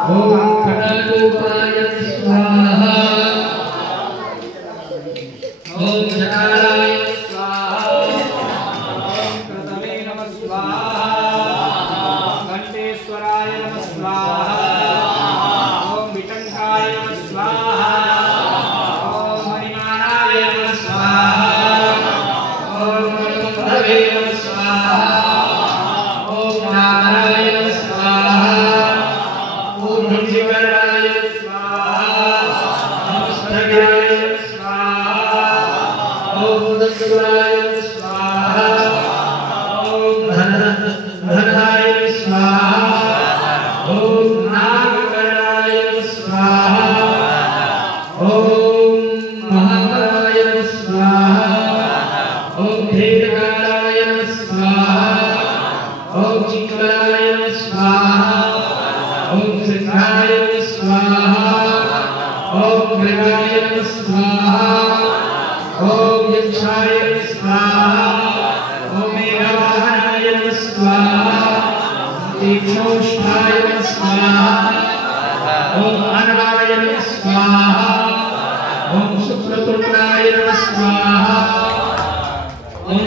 ओम खड़गोपाय स्वाहा ओम जटालाय स्वाहा ओम कृतवे नमः स्वाहा घंटेश्वराय नमः स्वाहा ओम विटंकाय नमः स्वाहा ओम मणिमानाय नमः स्वाहा ओम मणिमंडवे नमः स्वाहा ओम नारायणाय नमः स्वाहा ओम शिवराय स्वाहा ओम स्थगराय स्वाहा ओम दत्तराय स्वाहा ओम धनाय स्वाहा ओम नागकराय स्वाहा ओम महाकाय स्वाहा ओम भेदकाराय स्वाहा ओम चित्कराय स्वाहा ओम सिद्धाय स्वाहा ओम ग्रहाय स्वाहा ओम यक्षाय स्वाहा ओम मेघवाहनाय स्वाहा तीक्ष्णोष्ठाय स्वाहा ओम अनलाय स्वाहा ओम शुक्रतुंडाय स्वाहा ओम